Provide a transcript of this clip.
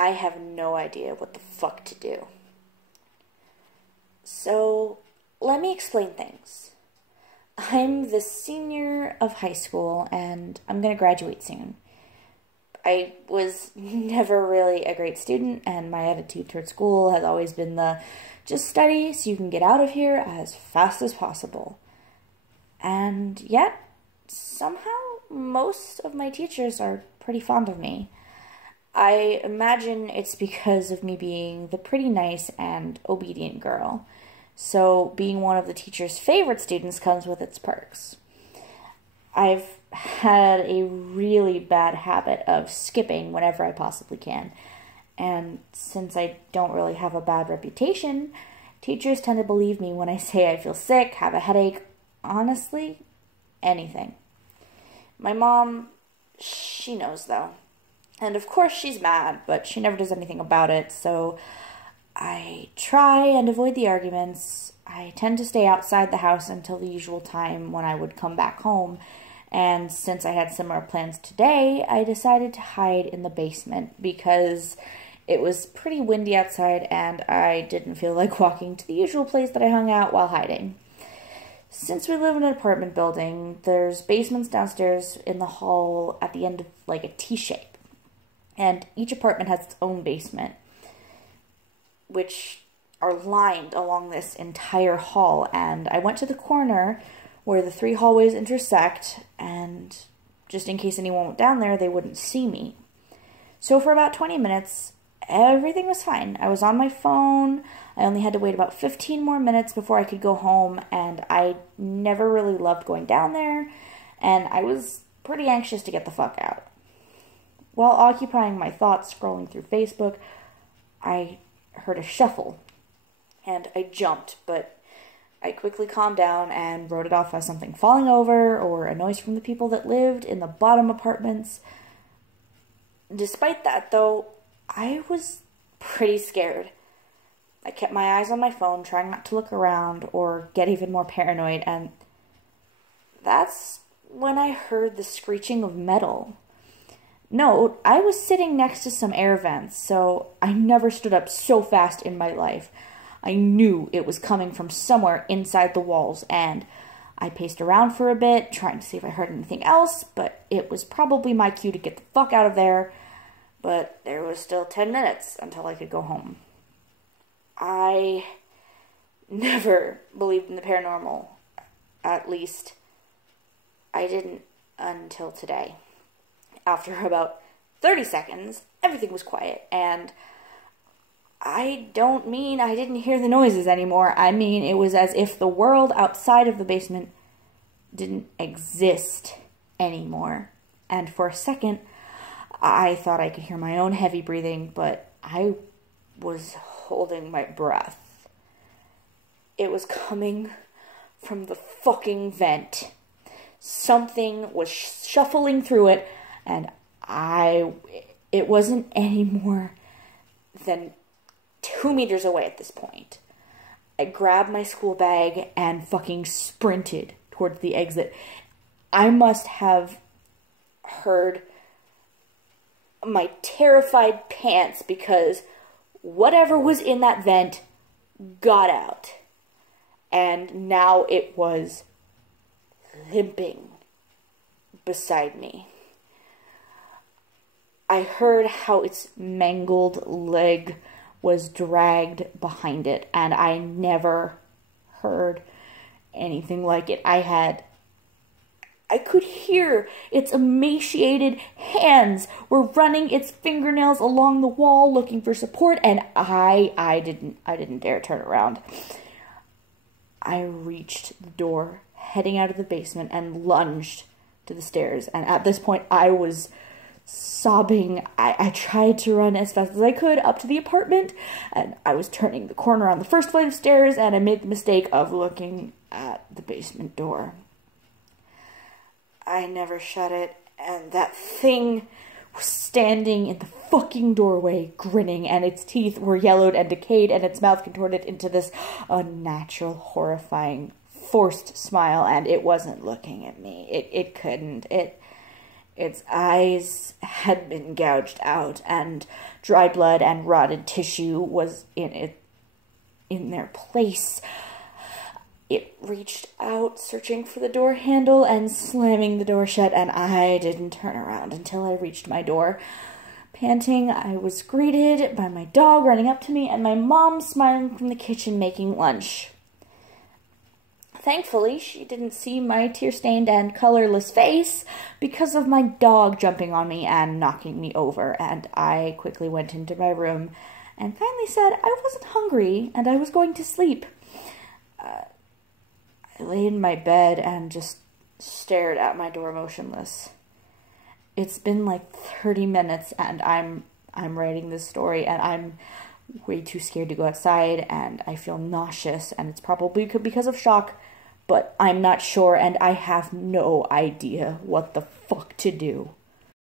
I have no idea what the fuck to do. So, let me explain things. I'm the senior of high school, and I'm going to graduate soon. I was never really a great student, and my attitude toward school has always been just study so you can get out of here as fast as possible. And yet, somehow, most of my teachers are pretty fond of me. I imagine it's because of me being the pretty nice and obedient girl. So being one of the teacher's favorite students comes with its perks. I've had a really bad habit of skipping whenever I possibly can. And since I don't really have a bad reputation, teachers tend to believe me when I say I feel sick, have a headache, honestly, anything. My mom, she knows though. And of course she's mad, but she never does anything about it, so I try and avoid the arguments. I tend to stay outside the house until the usual time when I would come back home, and since I had similar plans today, I decided to hide in the basement because it was pretty windy outside and I didn't feel like walking to the usual place that I hung out while hiding. Since we live in an apartment building, there's basements downstairs in the hall at the end of like a T-shape. And each apartment has its own basement, which are lined along this entire hall. And I went to the corner where the 3 hallways intersect, and just in case anyone went down there, they wouldn't see me. So for about 20 minutes, everything was fine. I was on my phone. I only had to wait about 15 more minutes before I could go home, and I never really loved going down there, and I was pretty anxious to get the fuck out. While occupying my thoughts scrolling through Facebook, I heard a shuffle, and I jumped, but I quickly calmed down and wrote it off as something falling over or a noise from the people that lived in the bottom apartments. Despite that, though, I was pretty scared. I kept my eyes on my phone, trying not to look around or get even more paranoid, and that's when I heard the screeching of metal. Note, I was sitting next to some air vents, so I never stood up so fast in my life. I knew it was coming from somewhere inside the walls, and I paced around for a bit, trying to see if I heard anything else, but it was probably my cue to get the fuck out of there. But there was still 10 minutes until I could go home. I never believed in the paranormal. At least, I didn't until today. After about 30 seconds, everything was quiet, and I don't mean I didn't hear the noises anymore. I mean it was as if the world outside of the basement didn't exist anymore. And for a second, I thought I could hear my own heavy breathing, but I was holding my breath. It was coming from the fucking vent. Something was shuffling through it, and it wasn't any more than 2 meters away at this point. I grabbed my school bag and fucking sprinted towards the exit. I must have heard my terrified pants because whatever was in that vent got out. And now it was limping beside me. I heard how its mangled leg was dragged behind it, and I never heard anything like it. I could hear its emaciated hands were running its fingernails along the wall looking for support, and I didn't dare turn around. I reached the door, heading out of the basement, and lunged to the stairs, and at this point I was sobbing. I tried to run as fast as I could up to the apartment, and I was turning the corner on the first flight of stairs, and I made the mistake of looking at the basement door. I never shut it, and that thing was standing in the fucking doorway, grinning, and its teeth were yellowed and decayed, and its mouth contorted into this unnatural, horrifying, forced smile, and it wasn't looking at me. It couldn't. It Its eyes had been gouged out, and dry blood and rotted tissue was in their place. It reached out, searching for the door handle and slamming the door shut, and I didn't turn around until I reached my door. Panting, I was greeted by my dog running up to me and my mom smiling from the kitchen making lunch. Thankfully, she didn't see my tear-stained and colorless face because of my dog jumping on me and knocking me over, and I quickly went into my room and finally said I wasn't hungry and I was going to sleep. I lay in my bed and just stared at my door motionless. It's been like 30 minutes and I'm writing this story and I'm way too scared to go outside and I feel nauseous and it's probably because of shock, but I'm not sure and I have no idea what the fuck to do.